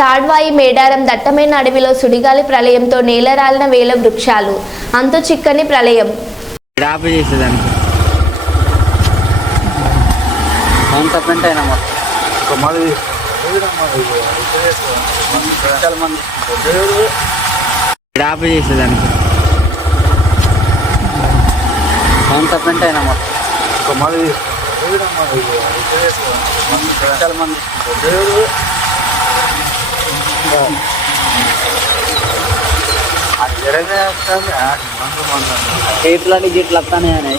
తాడ్వాయి మేడారం దట్టమైన అడవిలో సుడిగాలి ప్రళయంతో నేలరాలిన వేల వృక్షాలు. అంతు చిక్కని ప్రళయం. డ్రాప్ చేసేదానికి. అయినా మొత్తం. చాలా మంది చేసేదానికి ఎంత పెంట అయినా మొత్తం మాది చాలా మంది చేతులని గిట్లు వస్తానే అని